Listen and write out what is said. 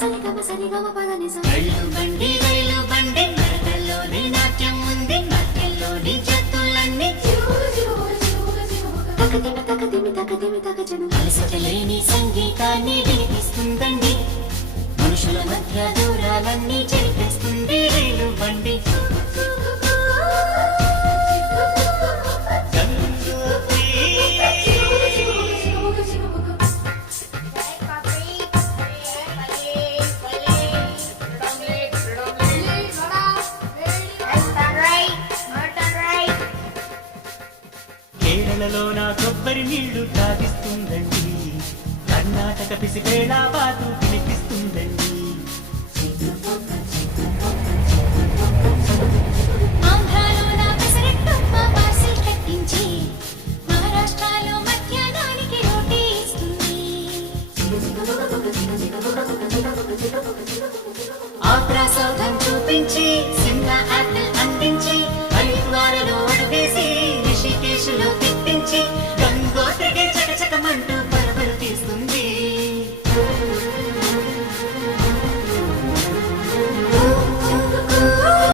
రైలు బండి నడకల్లోని నాట్యం ఉంది, నాట్యంలోని జత్తులన్నీ అలసటలేని సంగీతాన్ని వినిపిస్తుందండి. మనుషుల మధ్య దూరాలన్నీ చేపిస్తుంది రైలు బండి. కేరళలో నా కొబ్బరి నీళ్లు తాగిస్తుందండి, కర్ణాటక పిసిపేళ బాతు వినిపిస్తుందండి. ఆంధ్రాలో నా పెసరట్టు మా పార్సిల్ కట్టించి, మహారాష్ట్రలో మధ్యాహ్నానికి రోటీ ఇస్తుంది. ఆగ్రా సౌధం చూపించి, సిమ్లా యాపిల్ అందించి, హరిద్వారలో అడుగేసి, రిషికేశ్లో